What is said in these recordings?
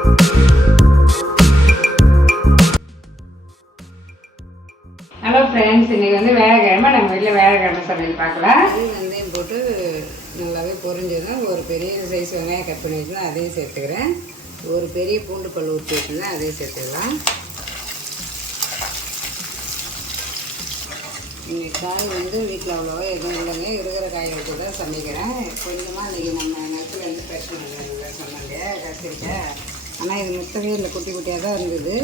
Hello friends இன்றைக்கி வந்து வேலைக்கிழமை நம்ம வீட்டில் வேலைக்கிழமை சமையல் பார்க்கலாம். வெந்தயம் போட்டு நல்லாவே பொரிஞ்சதும் ஒரு பெரிய சைஸ் வெங்காயம் கட் பண்ணி வச்சுருந்தா அதையும் சேர்த்துக்கிறேன். ஒரு பெரிய பூண்டு பல் ஊற்றி வச்சுருந்தா அதையும் சேர்த்துக்கலாம். இன்றைக்கி காய் வந்து வீட்டில் அவ்வளோவா எதுவும் இல்லைங்க. இருக்கிற காய் வச்சு தான் சமைக்கிறேன். கொஞ்சமாக இன்றைக்கி நம்ம நேரத்தில் வந்து பிரச்சனை இல்லை சொன்னாங்க. கத்திரிக்காய் ஆனால் இது முத்தவே இல்லை குட்டி குட்டியாக தான் இருந்தது.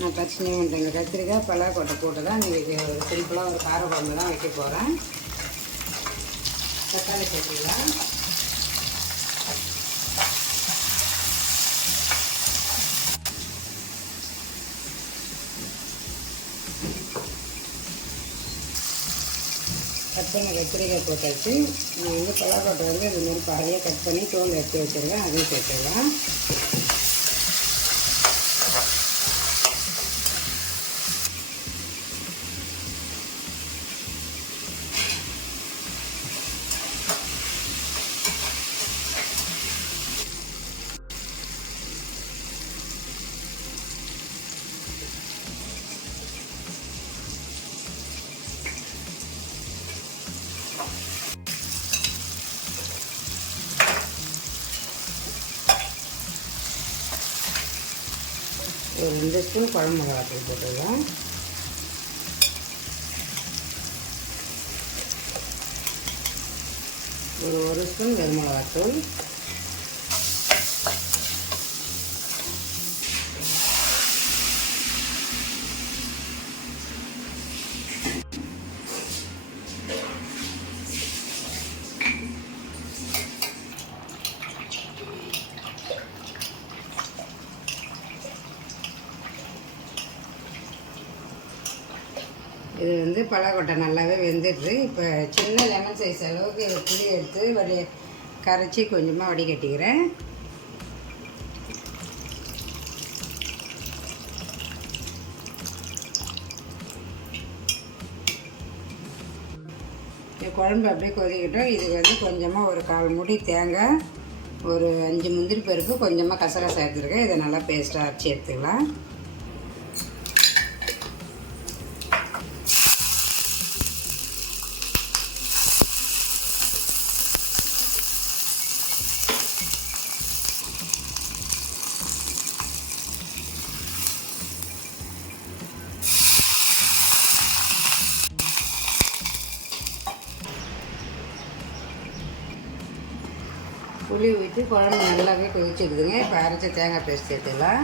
நான் பிரச்சனையே பண்ணிட்டேங்க கத்திரிக்காய் பலாக்கொட்டை போட்டு தான் இன்றைக்கி ஒரு சிம்பிளாக ஒரு கார குழம்பு தான் வைக்க போகிறேன் தக்காளி சேர்த்துக்கலாம் கட் பண்ண கத்திரிக்காய் போட்டாச்சு. நான் வந்து பலாக்கொட்டை வந்து இந்த மாதிரி பாதியாக கட் பண்ணி தோல் எடுத்து வச்சுருவேன் அதையும் சேர்த்துக்கலாம் ஒரு ரெண்டு ஸ்பூன் குழம்பு மிளகாத்தூள் போட்டுக்கலாம் ஒரு ஒரு ஸ்பூன் வெறுமிளகாத்தூள் இது வந்து பலாக்கொட்டை நல்லாவே வெந்துடுது. இப்போ சின்ன லெமன் சைஸ் அளவுக்கு புளி எடுத்து வடி கரைச்சி கொஞ்சமாக வடிகட்டிக்கிறேன். குழம்பு அப்படியே கொதிக்கிட்டோம். இது வந்து கொஞ்சமாக ஒரு கால் முடி தேங்காய் ஒரு அஞ்சு முந்திரி பருப்பு கொஞ்சமாக கசகசா எடுத்துருக்கேன். இதை நல்லா பேஸ்ட்டாக அரைச்சி எடுத்துக்கலாம். புளி ஊற்றி குழம்பு நல்லாவே கொதிச்சிடுதுங்க இப்போ அரைச்ச தேங்காய் பேஸ்ட் சேர்த்துக்கலாம்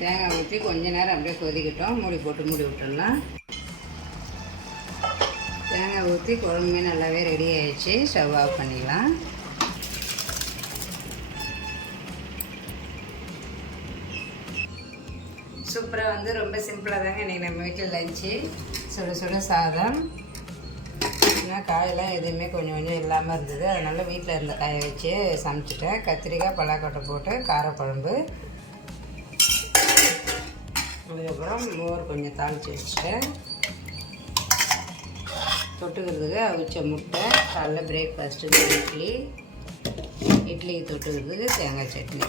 தேங்காய் ஊற்றி கொஞ்ச நேரம் அப்படியே கொதிக்கட்டும். மூடி போட்டு மூடி விட்டுடலாம். தேங்காய் ஊற்றி குழம்புமே நல்லாவே ரெடி ஆகிடுச்சு ஸ்டவ் ஆஃப் பண்ணிக்கலாம் சூப்பராக வந்து ரொம்ப சிம்பிளாக தாங்க இன்றைக்கி நம்ம வீட்டில் லஞ்சு சுட சுட சாதம். பார்த்தீங்கன்னா காயெல்லாம் எதுவுமே கொஞ்சம் கொஞ்சம் இல்லாமல் இருந்தது. அதனால் வீட்டில் இருந்த காயை வச்சு சமைச்சிட்டேன். கத்திரிக்காய் பலாக்கொட்டை போட்டு காரக்குழம்பு. அதுக்கப்புறம் மோர் கொஞ்சம் தாளித்து வச்சுட்டேன். தொட்டுக்கிறதுக்கு அவிச்ச முட்டை காலைல பிரேக்ஃபாஸ்ட்டு இட்லி. இட்லி தொட்டுக்கிறதுக்கு தேங்காய் சட்னி.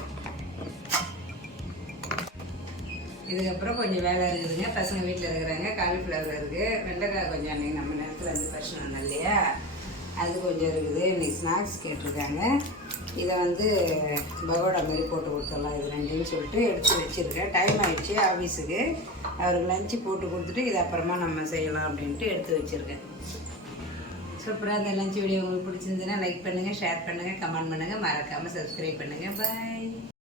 இதுக்கப்புறம் கொஞ்சம் வேலை இருக்குதுங்க. பசங்க வீட்டில் இருக்கிறாங்க. காலிஃப்ளவர் இருக்குது வெண்டைக்காய் கொஞ்சம் அன்றைக்கி நம்ம நேரத்தில் வந்து பிரச்சனை இல்லையா? அது கொஞ்சம் இருக்குது. இன்றைக்கி ஸ்நாக்ஸ் கேட்டிருக்காங்க. இதை வந்து பகோடா மாதிரி போட்டு கொடுத்துடலாம். இது ரெண்டுன்னு சொல்லிட்டு எடுத்து வச்சுருக்கேன். டைம் ஆகிடுச்சு ஆஃபீஸுக்கு அவருக்கு லஞ்சு போட்டு கொடுத்துட்டு இது அப்புறமா நம்ம செய்யலாம் அப்படின்ட்டு எடுத்து வச்சுருக்கேன். சூப்பராக இந்த லஞ்ச் வீடியோ உங்களுக்கு பிடிச்சிருந்துன்னா லைக் பண்ணுங்கள் ஷேர் பண்ணுங்கள் கமெண்ட் பண்ணுங்கள் மறக்காமல் சப்ஸ்கிரைப் பண்ணுங்கள் பாய்